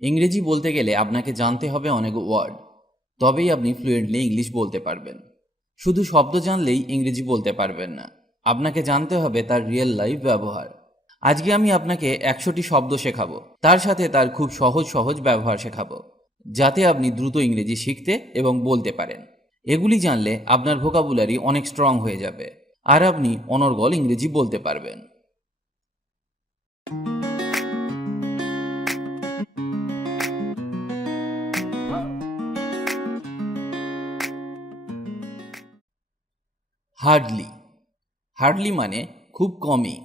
ইংরেজি বলতে গেলে আপনাকে জানতে হবে অনেক ওয়ার্ড, তবেই আপনি ফ্লুয়েন্টলি ইংলিশ বলতে পারবেন। শুধু শব্দ জানলেই ইংরেজি বলতে পারবেন না, আপনাকে জানতে হবে তার রিয়েল লাইফ ব্যবহার। আজকে আমি আপনাকে 100টি শব্দ শেখাবো, তার সাথে তার খুব সহজ সহজ ব্যবহার শেখাবো, যাতে আপনি দ্রুত ইংরেজি শিখতে এবং বলতে পারেন। এগুলি জানলে আপনার ভোকাবুলারি অনেক স্ট্রং হয়ে যাবে, আর আপনি অনর্গল ইংরেজি বলতে পারবেন। হার্ডলি। হার্ডলি মানে খুব কমই।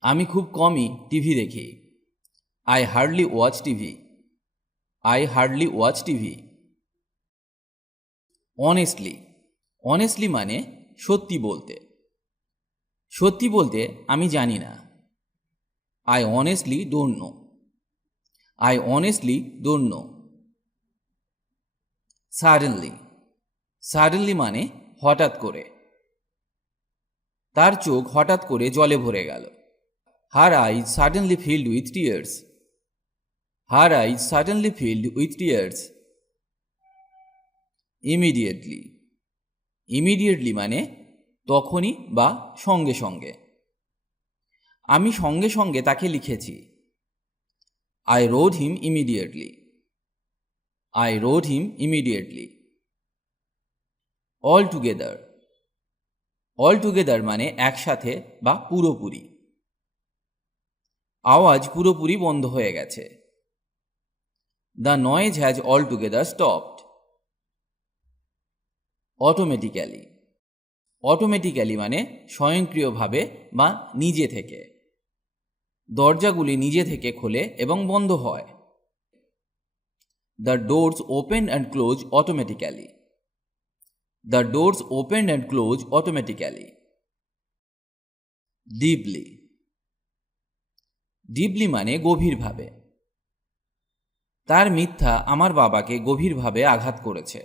আমি খুব কমই টিভি দেখি। I hardly watch TV. I hardly watch TV. Honestly. Honestly মানে সত্যি বলতে। সত্যি বলতে আমি জানি না। I honestly don't know. I honestly don't know. Suddenly. Suddenly মানে হঠাৎ করে। তার চোখ হঠাৎ করে জলে ভরে গেল। Her eyes suddenly filled with tears. Her eyes suddenly filled with tears. Immediately. Immediately মানে তখনই বা সঙ্গে সঙ্গে। আমি সঙ্গে সঙ্গে তাকে লিখেছি। I road him immediately. I road him immediately. All together. All together মানে একসাথে বা পুরোপুরি। আওয়াজ পুরোপুরি বন্ধ হয়ে গেছে। The noise has all together stopped. Automatically. Automatically মানে স্বয়ংক্রিয়ভাবে বা নিজে থেকে। দরজাগুলি নিজে থেকে খোলে এবং বন্ধ হয়। The doors open and close automatically. The doors open and close automatically. Deeply. Deeply মানে গভীরভাবে। তার মিথ্যা আমার বাবাকে গভীরভাবে আঘাত করেছে।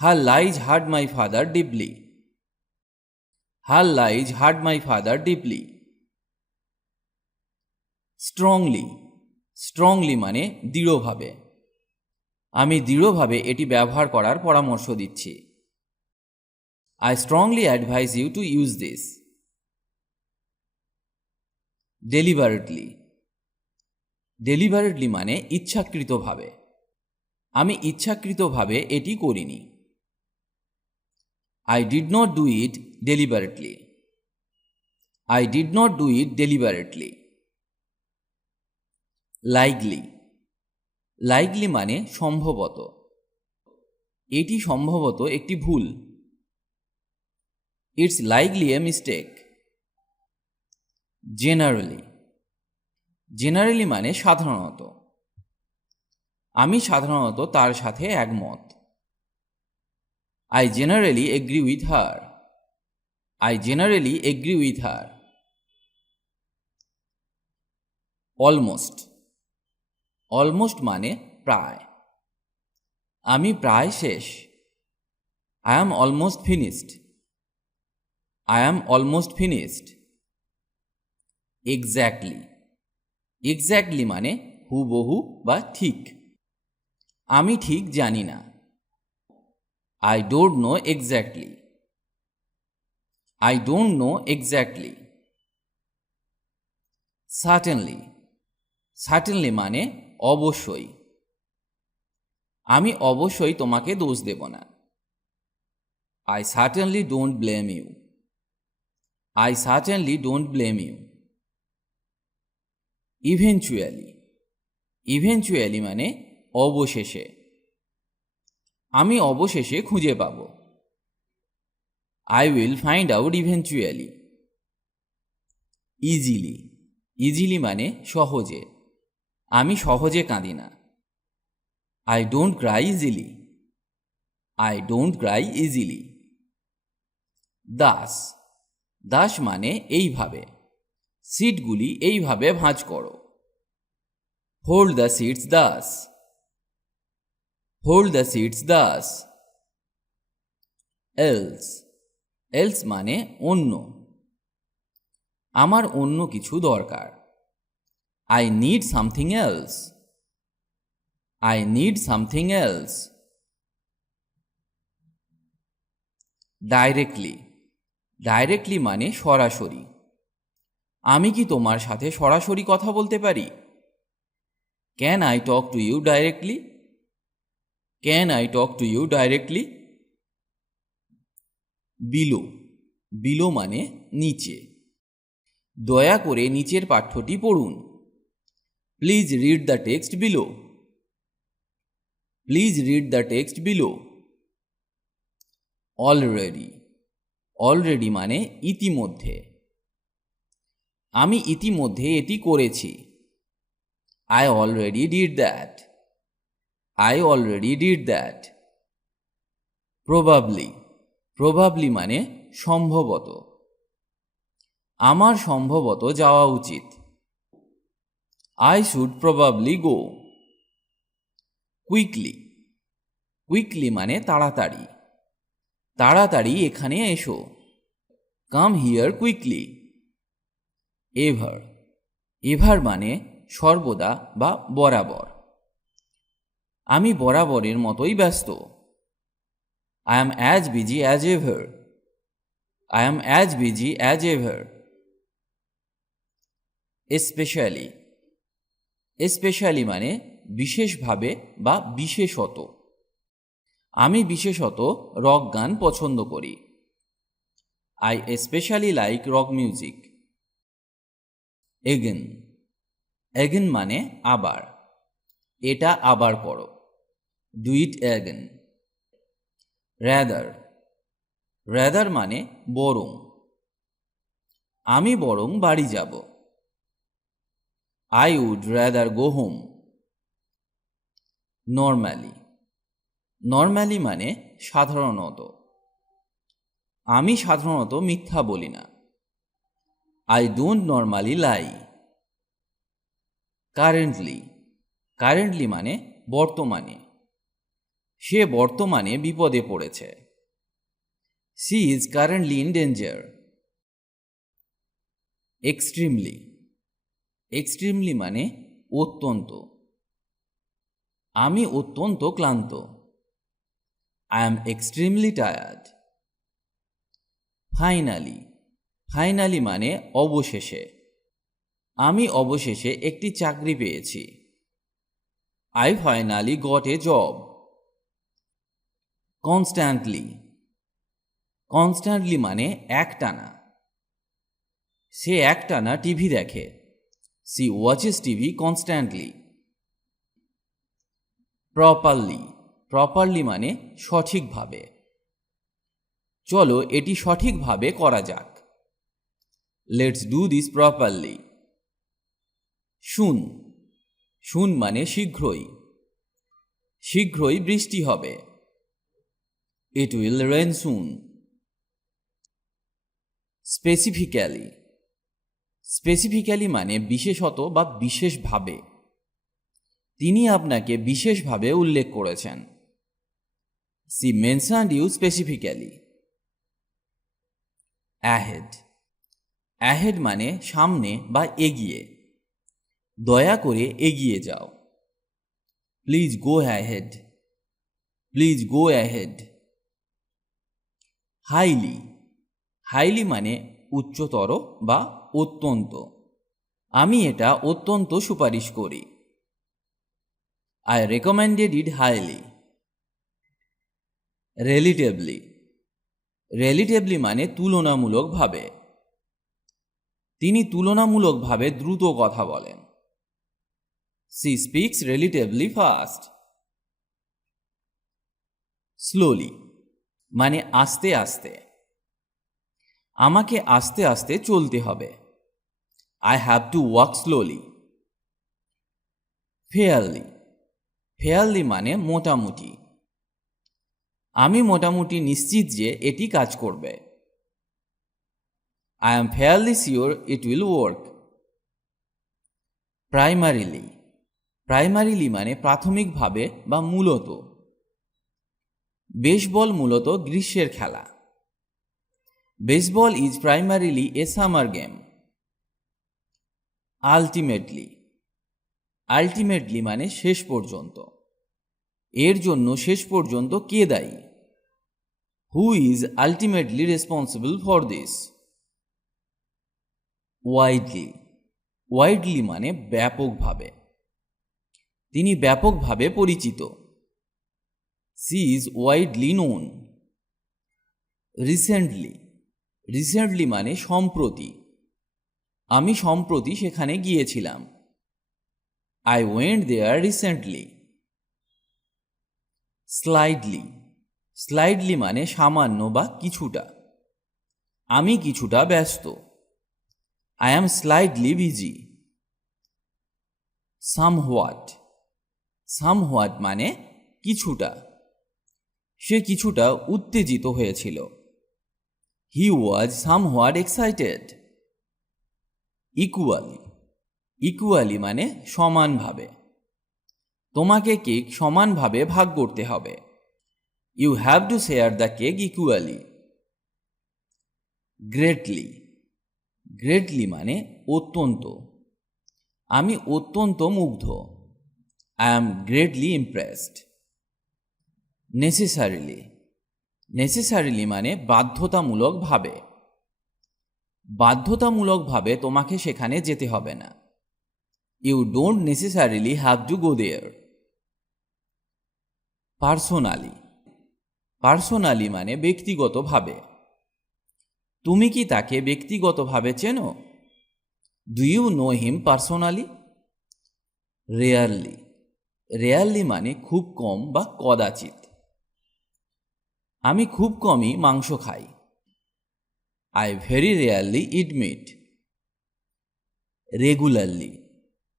Her lies hurt my father deeply. Her lies hurt my father deeply. Strongly. Strongly মানে দৃঢ়ভাবে। আমি দৃঢ়ভাবে এটি ব্যবহার করার পরামর্শ দিচ্ছি। I strongly advise you to use this. Deliberately. Deliberately মানে ইচ্ছাকৃতভাবে। আমি ইচ্ছাকৃতভাবে এটি করিনি। I did not do it deliberately. I did not do it deliberately. Likely. Likely মানে সম্ভবত। এটি সম্ভবত একটি ভুল। It's likely a mistake. Generally. Generally মানে সাধারণত। আমি সাধারণত তার সাথে একমত। I generally agree with her. I generally agree with her. Almost. Almost মানে প্রায়। আমি প্রায় শেষ। I am almost finished. I am almost finished. Exactly. Exactly মানে হুবহু বা ঠিক। আমি ঠিক জানি না। I don't know exactly. I don't know exactly. Certainly. Certainly মানে অবশ্যই। আমি অবশ্যই তোমাকে দোষ দেব না। I certainly don't blame you. I certainly don't blame you. Eventually. Eventually মানে অবশেষে। আমি অবশেষে খুঁজে পাব। I will find out eventually. Easily. Easily মানে সহজে। আমি সহজে কাঁদি না। I don't cry easily. I don't cry easily. Thus. Thus মানে এইভাবে। সিটগুলি এইভাবে ভাঁজ করো। Hold the sheets thus. Hold the sheets thus. Else. Else মানে অন্য। আমার অন্য কিছু দরকার। I need something else. I need something else. Directly. Directly মানে সরাসরি। আমি কি তোমার সাথে সরাসরি কথা বলতে পারি? Can I talk to you directly? Can I talk to you directly? Below. Below মানে নিচে। দয়া করে নিচের পাঠ্যটি পড়ুন। Please read the text below. Please read the text below. Already. Already মানে ইতিমধ্যে। আমি ইতিমধ্যে এটি করেছি। I already did that. I already did that. Probably. Probably মানে সম্ভবত। আমার সম্ভবত যাওয়া উচিত। I should probably go. Quickly. Quickly মানে তাড়াতাড়ি। তাড়াতাড়ি এখানে এসো। Come here quickly. Ever. Ever মানে সর্বদা বা বরাবর। আমি বরাবরের মতোই ব্যস্ত। I am as busy as ever. I am as busy as ever. Especially. Especially মানে বিশেষভাবে বা বিশেষত। আমি বিশেষত রক গান পছন্দ করি। I especially like rock music. Again. Again মানে আবার। এটা আবার করো। Do it again. Rather. Rather মানে বরং। আমি বরং বাড়ি যাব। I would rather go home. Normally. Normally মানে সাধারণত। আমি সাধারণত মিথ্যা বলি না। I don't normally lie. Currently. Currently মানে বর্তমানে। সে বর্তমানে বিপদে পড়েছে। She is currently in danger. Extremely. Extremely মানে অত্যন্ত। আমি অত্যন্ত ক্লান্ত। I am extremely tired. Finally. Finally মানে অবশেষে। আমি অবশেষে একটি চাকরি পেয়েছি। I finally got a job. Constantly. Constantly মানে একটানা। সে একটানা টিভি দেখে। She watches TV constantly. Properly. Properly মানে সঠিকভাবে। চলো এটি সঠিকভাবে করা যাক। Let's do this properly. Soon. Soon মানে শীঘ্রই। শীঘ্রই বৃষ্টি হবে। It will rain soon. Specifically. Specifically মানে বিশেষত বা বিশেষভাবে। তিনি আপনাকে বিশেষভাবে উল্লেখ করেছেন। She mentioned you specifically. Ahead. Ahead মানে সামনে বা এগিয়ে। দয়া করে এগিয়ে যাও। Please go ahead. Please go ahead. Highly. Highly মানে উচ্চতর বা অত্যন্ত। আমি এটা অত্যন্ত সুপারিশ করি। I recommended it highly. Relatively. Relatively মানে তুলনামূলকভাবে। তিনি তুলনামূলকভাবে দ্রুত কথা বলেন। She speaks relatively fast. Slowly মানে আস্তে আস্তে। আমাকে আস্তে আস্তে চলতে হবে। I have to walk slowly. Fairly. Fairly মানে মোটামুটি। আমি মোটামুটি নিশ্চিত যে এটি কাজ করবে। I am fairly sure it will work. Primarily. Primarily মানে প্রাথমিকভাবে বা মূলত। বেসবল মূলত গ্রীষ্মের খেলা। Baseball is primarily a summer game. Ultimately. Ultimately মানে শেষ পর্যন্ত। এর জন্য শেষ পর্যন্ত কে দায়ী? Who is ultimately responsible for this? Widely. Widely মানে ব্যাপকভাবে। তিনি ব্যাপকভাবে পরিচিত। She is widely known. Recently. Recently মানে সম্প্রতি। আমি সম্প্রতি সেখানে গিয়েছিলাম। I went there recently. Slightly. Slightly মানে সামান্য বা কিছুটা। আমি কিছুটা ব্যস্ত। I am slightly busy. Somewhat. Somewhat মানে কিছুটা। সে কিছুটা উত্তেজিত হয়েছিল। He was somewhat excited. Equally. Equally মানে সমানভাবে। তোমাকে কেক সমানভাবে ভাগ করতে হবে। You have to share the cake equally. Greatly. Greatly মানে অত্যন্ত। আমি অত্যন্ত মুগ্ধ। I am greatly impressed. Necessarily. Necessarily মানে বাধ্যতামূলকভাবে। বাধ্যতামূলকভাবে তোমাকে সেখানে যেতে হবে না। You don't necessarily have to go there. Personally. Personally মানে ব্যক্তিগতভাবে। তুমি কি তাকে ব্যক্তিগতভাবে চেনো? Do you know him personally? Rarely. Rarely মানে খুব কম বা কদাচিৎ। আমি খুব কমই মাংস খাই। I very rarely eat meat. Regularly.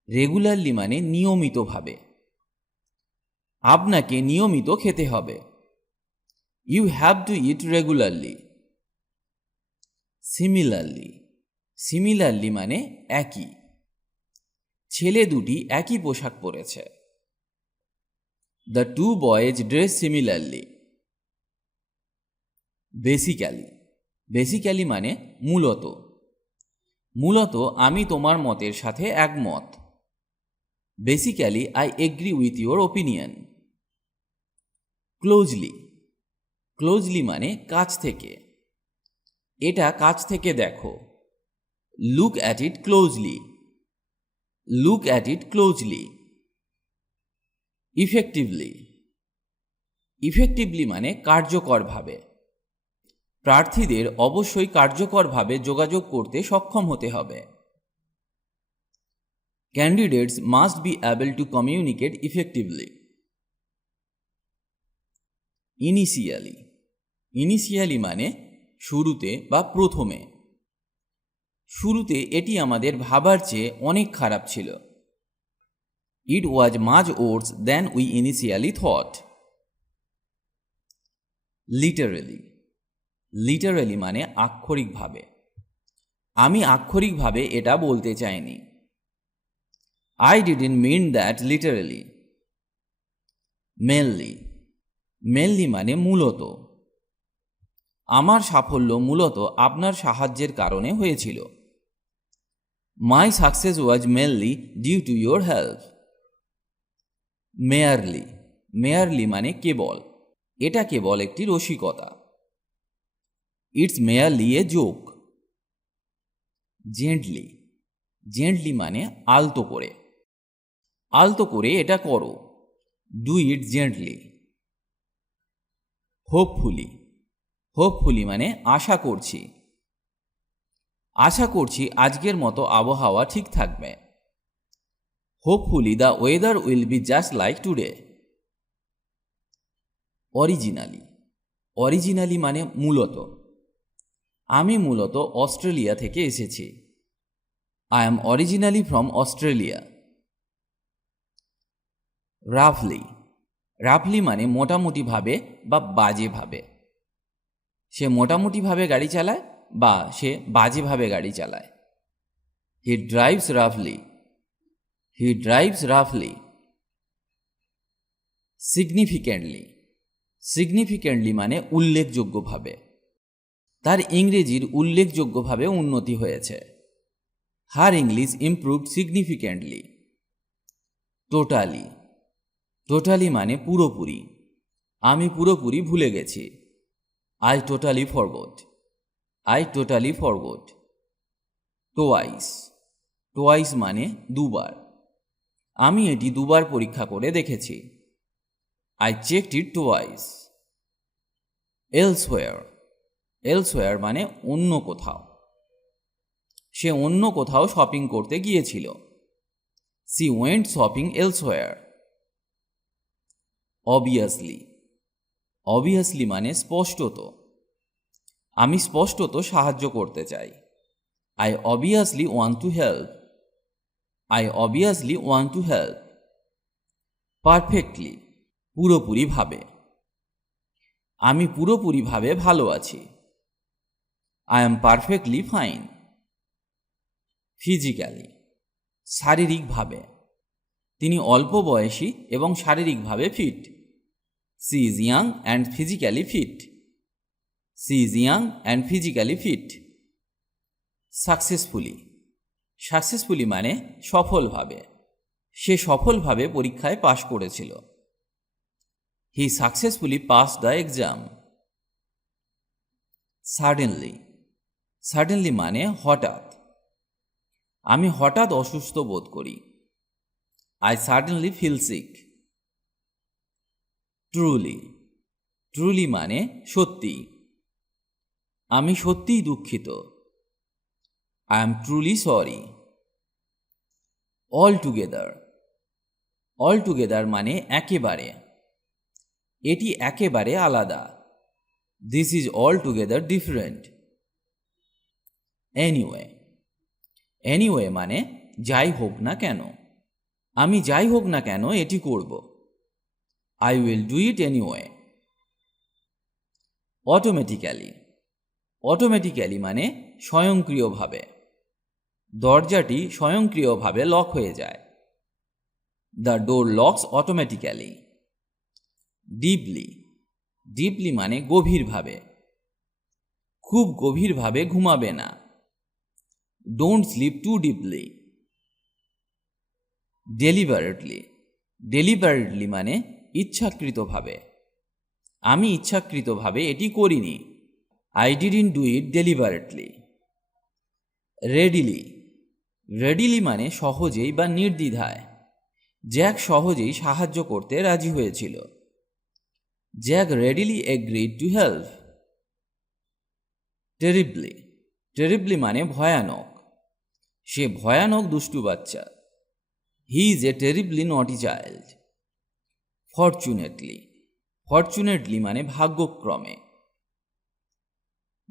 Regularly মানে নিয়মিতভাবে। আপনাকে নিয়মিত খেতে হবে। You have to eat regularly. Similarly. Similarly মানে একই। ছেলে দুটি একই পোশাক পরেছে। The two boys dress similarly. Basically. Basically মানে মূলত। মূলত আমি তোমার মতের সাথে একমত। Basically I agree with your opinion. Closely. Closely মানে কাছ থেকে। এটা কাছ থেকে দেখো। Look at it closely. Look at it closely. Effectively. Effectively মানে কার্যকরভাবে। প্রার্থীদের অবশ্যই কার্যকরভাবে যোগাযোগ করতে সক্ষম হতে হবে। Candidates must be able to communicate effectively. Initially. Initially মানে শুরুতে বা প্রথমে। শুরুতে এটি আমাদের ভাবার চেয়ে অনেক খারাপ ছিল। It was much worse than we initially thought. Literally. Literally মানে আক্ষরিকভাবে। আমি আক্ষরিকভাবে এটা বলতে চাইনি। I didn't mean that literally. Mainly. Mainly মানে মূলত। আমার সাফল্য মূলত আপনার সাহায্যের কারণে হয়েছিল। My success was mainly due to your help. Merely. Merely মানে কেবল। এটা কেবল একটি রসিকতা। It's merely a joke. Gently. Gently মানে আলতো করে। আলতো করে এটা করো। Do it gently. Hopefully. Hopefully মানে আশা করছি। আশা করছি আজকের মতো আবহাওয়া ঠিক থাকবে। Hopefully the weather will be just like today. Originally. Originally মানে মূলত। আমি মূলত অস্ট্রেলিয়া থেকে এসেছি। I am originally from Australia. রাফলি। রাফলি মানে মোটামুটিভাবে বা বাজেভাবে। সে মোটামুটিভাবে গাড়ি চালায় বা সে বাজেভাবে গাড়ি চালায়। হি ড্রাইভস রাফলি। হি ড্রাইভস রাফলি। সিগনিফিক্যান্টলি। সিগনিফিক্যান্টলি মানে উল্লেখযোগ্যভাবে। তার ইংরেজির উল্লেখযোগ্যভাবে উন্নতি হয়েছে। হার English improved significantly. Totally. Totally মানে পুরোপুরি। আমি পুরোপুরি ভুলে গেছি। I totally forgot. I totally forgot. Twice. Twice মানে দুবার। আমি এটি দুবার পরীক্ষা করে দেখেছি। I checked it twice. Elsewhere. Elsewhere মানে অন্য কোথাও। সে অন্য কোথাও শপিং করতে গিয়েছিল। She went shopping elsewhere. Obviously. Obviously মানে স্পষ্টত। আমি স্পষ্টত সাহায্য করতে চাই। I obviously want to help. I obviously want to help. Perfectly পুরোপুরিভাবে। আমি পুরোপুরিভাবে ভালো আছি। I am perfectly fine. Physically শারীরিকভাবে। তিনি অল্প বয়সী এবং শারীরিকভাবে fit. She is young and physically fit. She is young and physically fit. Successfully. Successfully মানে সফলভাবে। সে সফলভাবে পরীক্ষায় পাশ করেছিল। He successfully pass the exam. Suddenly. Suddenly মানে হঠাৎ। আমি হঠাৎ অসুস্থ বোধ করি। I suddenly feel sick. Truly. Truly মানে সত্যি। আমি সত্যিই দুঃখিত। I am truly sorry. All together. All together মানে একেবারে। এটি একেবারে আলাদা। This is all together different. Anyway. Anyway মানে যাই হোক না কেন। আমি যাই হোক না কেন এটি করব। I will do it anyway. Automatically. Automatically মানে স্বয়ংক্রিয়ভাবে। দরজাটি স্বয়ংক্রিয়ভাবে লক হয়ে যায়। The door locks automatically. Deeply. Deeply মানে গভীরভাবে। খুব গভীরভাবে ঘুমাবে না। Don't sleep too deeply. Deliberately. Deliberately মানে ইচ্ছাকৃতভাবে। আমি ইচ্ছাকৃতভাবে এটি করিনি। I didn't do it deliberately. Readily. Readily মানে সহজেই বা নির্দ্বিধায়। জ্যাক সহজেই সাহায্য করতে রাজি হয়েছিল। Jack readily agreed to help. Terribly. Terribly মানে ভয়ানক। সে ভয়ানক দুষ্টু বাচ্চা। He is a terribly naughty child. Fortunately. Fortunately মানে ভাগ্যক্রমে।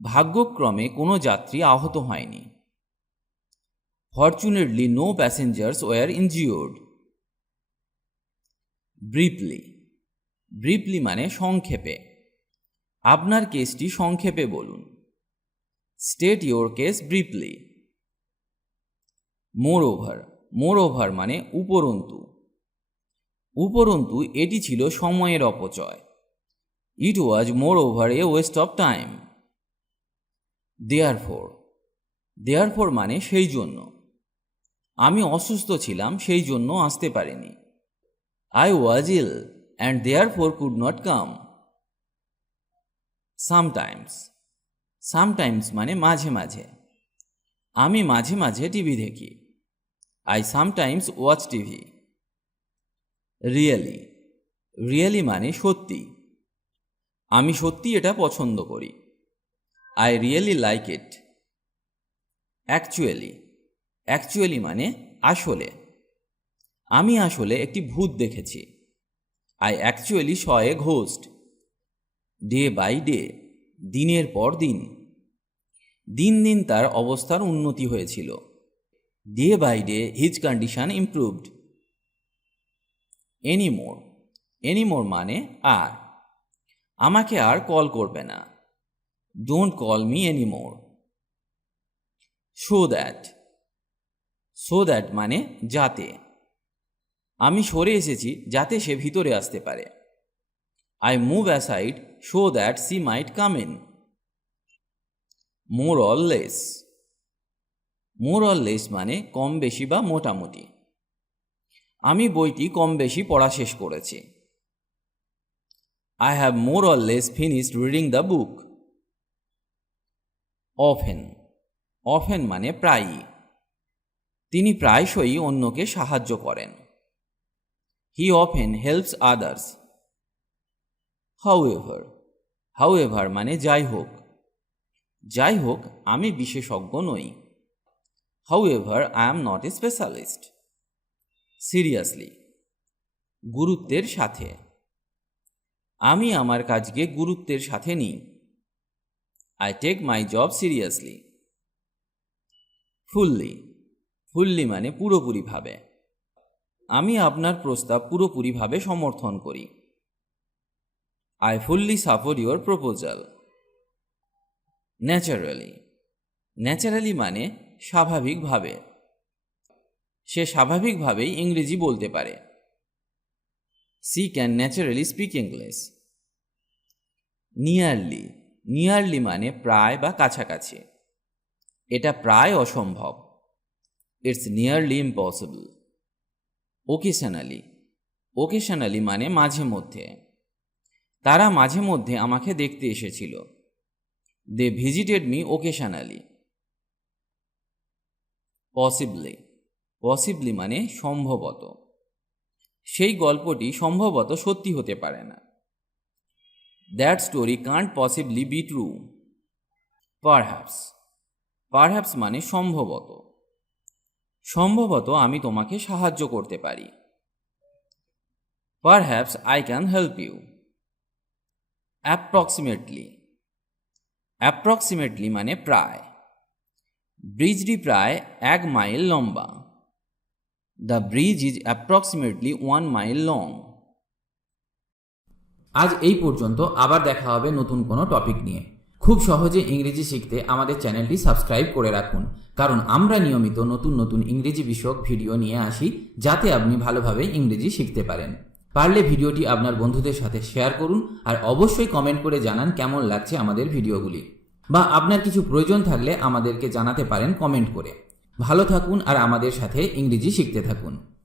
ভাগ্যক্রমে কোনো যাত্রী আহত হয়নি। Fortunately no passengers were injured. Briefly. Briefly মানে সংক্ষেপে। আপনার কেসটি সংক্ষেপে বলুন। State your case briefly. Moreover. Moreover মানে উপরন্তু। উপরন্তু এটি ছিল সময়ের অপচয়। It was moreover a waste of time. Therefore. Therefore মানে সেই জন্য। আমি অসুস্থ ছিলাম সেই জন্য আসতে পারিনি। I was ill and therefore could not come. Sometimes. Sometimes মানে মাঝে মাঝে। আমি মাঝে মাঝে টিভি দেখি। I sometimes watch TV. Really. Really মানে সত্যি। আমি সত্যি এটা পছন্দ করি। I really like it. Actually. Actually মানে আসলে। আমি আসলে একটি ভূত দেখেছি। I actually saw a ghost. Day by day দিনের পর দিন। দিন দিন তার অবস্থার উন্নতি হয়েছিল। Day by day his condition improved. Anymore. Anymore মানে আর। আমাকে আর কল করবে না। Don't call me anymore. Show that. Show that মানে যাতে। আমি সরে এসেছি যাতে সে ভিতরে আসতে পারে। I move aside so that she might come in. More or less. More or less মানে কম বেশি বা মোটামুটি। আমি বইটি কম বেশি পড়া শেষ করেছি। I have more or less finished reading the book. Often. Often মানে প্রায়ই। তিনি প্রায়শই অন্যকে সাহায্য করেন। He often helps others. However. However মানে যাই হোক। যাই হোক, আমি বিশেষজ্ঞ নই। However, I am not a specialist. Seriously. গুরুত্বের সাথে। আমি আমার কাজকে গুরুত্বের সাথে নিই। I take my job seriously. Fully. Fully মানে পুরোপুরিভাবে। আমি আপনার প্রস্তাব পুরোপুরিভাবে সমর্থন করি। I fully support your proposal. Naturally. Naturally মানে স্বাভাবিকভাবে। সে স্বাভাবিকভাবেই ইংরেজি বলতে পারে। She can naturally speak English. Nearly. Nearly মানে প্রায় বা কাছাকাছি। এটা প্রায় অসম্ভব। It's nearly impossible. Occasionally. Occasionally মানে মাঝে মধ্যে। তারা মাঝে মধ্যে আমাকে দেখতে এসেছিল। They visited me occasionally. Possibly. Possibly মানে সম্ভবত। সেই গল্পটি সম্ভবত সত্যি হতে পারে না। That story can't possibly be true. Perhaps. Perhaps মানে সম্ভবত। সম্ভবত আমি তোমাকে সাহায্য করতে পারি। Perhaps I can help you. Approximately. Approximately মানে প্রায়। ব্রিজটি প্রায় 1 মাইল লম্বা। The bridge is approximately 1 mile long. আজ এই পর্যন্ত, আবার দেখা হবে নতুন কোনো টপিক নিয়ে। খুব সহজে ইংরেজি শিখতে আমাদের চ্যানেলটি সাবস্ক্রাইব করে রাখুন, কারণ আমরা নিয়মিত নতুন নতুন ইংরেজি বিষয়ক ভিডিও নিয়ে আসি, যাতে আপনি ভালোভাবে ইংরেজি শিখতে পারেন। পারলে ভিডিওটি আপনার বন্ধুদের সাথে শেয়ার করুন, আর অবশ্যই কমেন্ট করে জানান কেমন লাগছে আমাদের ভিডিওগুলি, বা আপনার কিছু প্রয়োজন থাকলে আমাদেরকে জানাতে পারেন কমেন্ট করে। ভালো থাকুন আর আমাদের সাথে ইংরেজি শিখতে থাকুন।